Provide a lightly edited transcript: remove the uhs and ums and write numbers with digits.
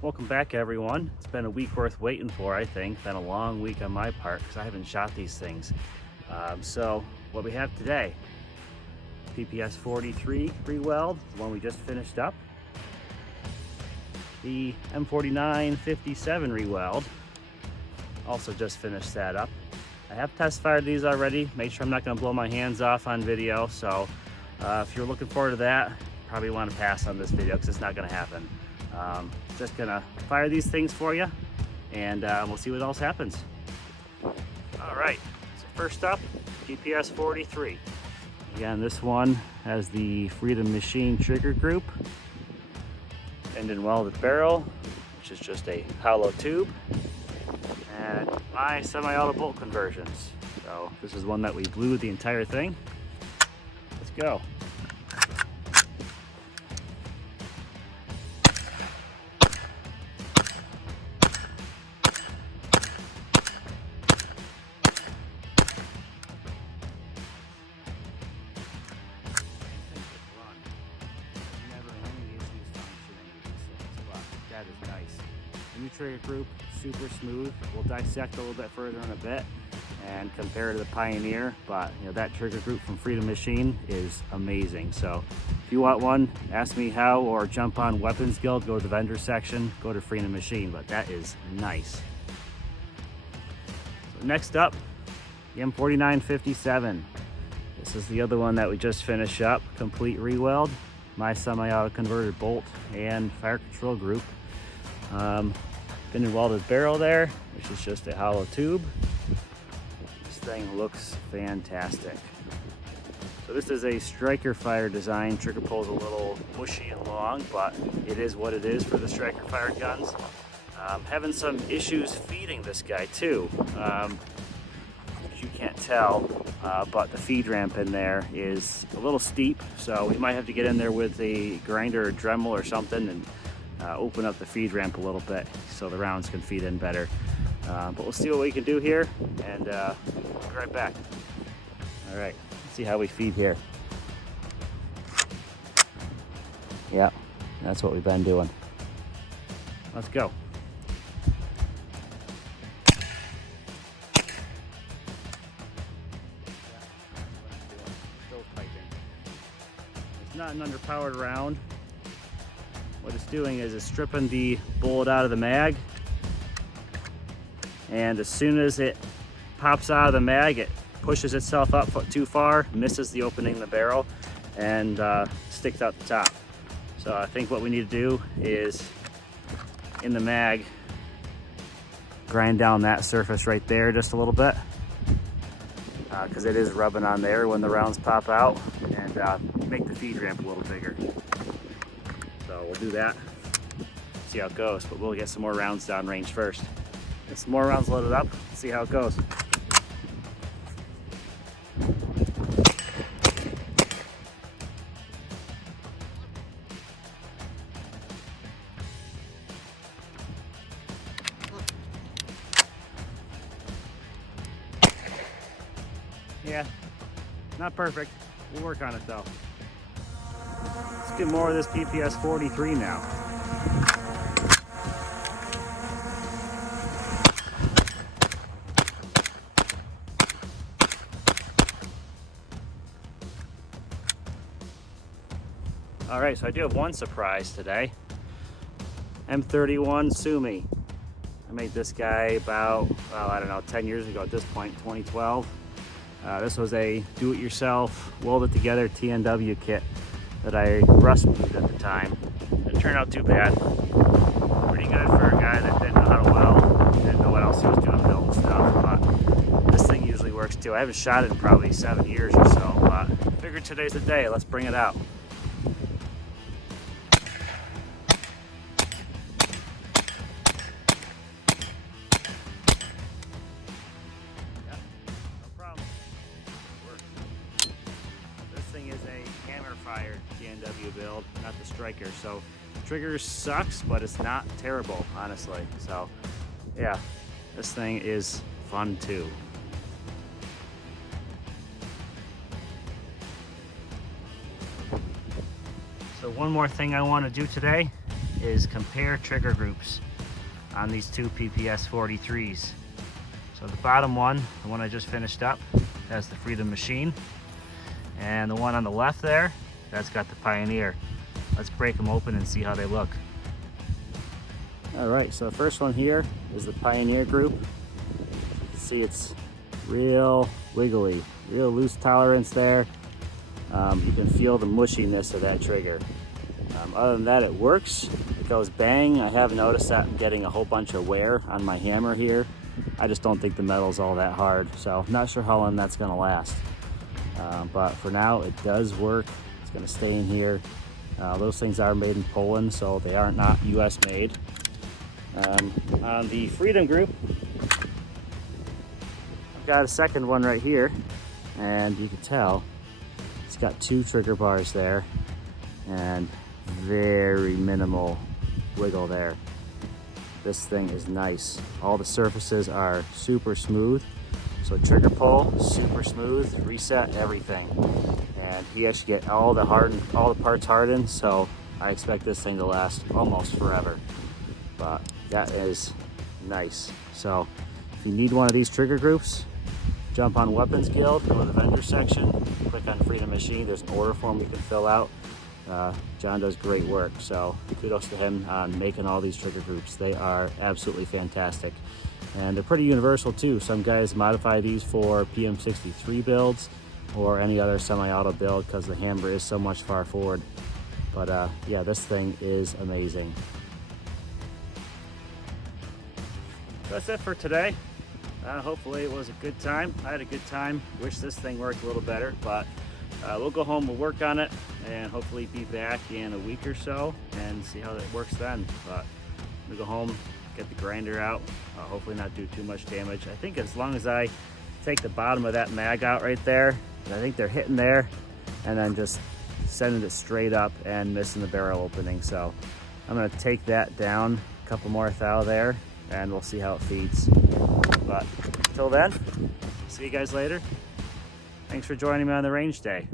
Welcome back, everyone. It's been a week worth waiting for, I think. Been a long week on my part because I haven't shot these things. So what we have today, PPs43 re-weld, the one we just finished up. The M49 57 re-weld, also just finished that up. I have test fired these already. Make sure I'm not gonna blow my hands off on video. So if you're looking forward to that, probably want to pass on this video because it's not gonna happen. Just gonna fire these things for you and we'll see what else happens. All right, so first up, PPs43. Again, this one has the Freedom Machine trigger group, end and welded barrel, which is just a hollow tube, and my semi-auto bolt conversions. So this is one that we blew the entire thing. Let's go. That is nice. The new trigger group, super smooth. We'll dissect a little bit further in a bit and compare to the Pioneer, but you know, that trigger group from Freedom Machine is amazing. So if you want one, ask me how, or jump on Weapons Guild, go to the vendor section, go to Freedom Machine, but that is nice. So next up, the M49 57. This is the other one that we just finished up, complete re-weld, my semi-auto converted bolt and fire control group. Pin and welded barrel there, which is just a hollow tube. This thing looks fantastic. So this is a striker fire design. Trigger pull's a little mushy and long, but it is what it is for the striker fire guns. Having some issues feeding this guy too. You can't tell, but the feed ramp in there is a little steep, so we might have to get in there with a grinder or Dremel or something and open up the feed ramp a little bit so the rounds can feed in better. But we'll see what we can do here, and we'll be right back. All right, let's see how we feed here. Yeah, that's what we've been doing. Let's go. It's not an underpowered round. What it's doing is it's stripping the bullet out of the mag, and as soon as it pops out of the mag, it pushes itself up too far, misses the opening in the barrel, and sticks out the top. So I think what we need to do is, in the mag, grind down that surface right there just a little bit, because it is rubbing on there when the rounds pop out, and make the feed ramp a little bigger. So we'll do that, see how it goes, but we'll get some more rounds downrange first. Get some more rounds loaded up, see how it goes. Yeah, not perfect. We'll work on it though. Let's get more of this PPs43 now. All right, so I do have one surprise today. M31 Sumi. I made this guy about, well, I don't know, 10 years ago at this point, 2012. This was a do-it-yourself, welded together TNW kit that I rust moved at the time. It turned out too bad. Pretty good for a guy that didn't know how to weld, didn't know what else he was doing building stuff, but this thing usually works too. I haven't shot it in probably 7 years or so, but figured today's the day, let's bring it out. Is a hammer fire TNW build, not the striker, so trigger sucks, but it's not terrible, honestly. So yeah, this thing is fun too. So one more thing I want to do today is compare trigger groups on these two PPs43s. So the bottom one, the one I just finished up, has the Freedom Machine. And the one on the left there, that's got the Pioneer. Let's break them open and see how they look. All right, so the first one here is the Pioneer group. You can see it's real wiggly, real loose tolerance there. You can feel the mushiness of that trigger. Other than that, it works. It goes bang. I have noticed that I'm getting a whole bunch of wear on my hammer here. I just don't think the metal's all that hard, so I'm not sure how long that's gonna last. But for now, it does work. It's gonna stay in here. Those things are made in Poland, so they are not US made. On the Freedom group, I've got a second one right here, and you can tell it's got two trigger bars there and very minimal wiggle there. This thing is nice. All the surfaces are super smooth. So trigger pull, super smooth, reset everything. And he actually get all the parts hardened, so I expect this thing to last almost forever. But that is nice. So if you need one of these trigger groups, jump on Weapons Guild, go to the vendor section, click on Freedom Machine. There's an order form you can fill out. John does great work, so kudos to him on making all these trigger groups. They are absolutely fantastic. And they're pretty universal too. Some guys modify these for PM63 builds or any other semi-auto build because the hammer is so much far forward. But yeah, this thing is amazing. That's it for today. Hopefully it was a good time. I had a good time. Wish this thing worked a little better, but we'll go home, we'll work on it, and hopefully be back in a week or so and see how it works then. But we'll go home, get the grinder out, hopefully not do too much damage. I think as long as I take the bottom of that mag out right there, and I think they're hitting there, and then just sending it straight up and missing the barrel opening. So I'm gonna take that down, a couple more thou there, and we'll see how it feeds. But until then, see you guys later. Thanks for joining me on the range day.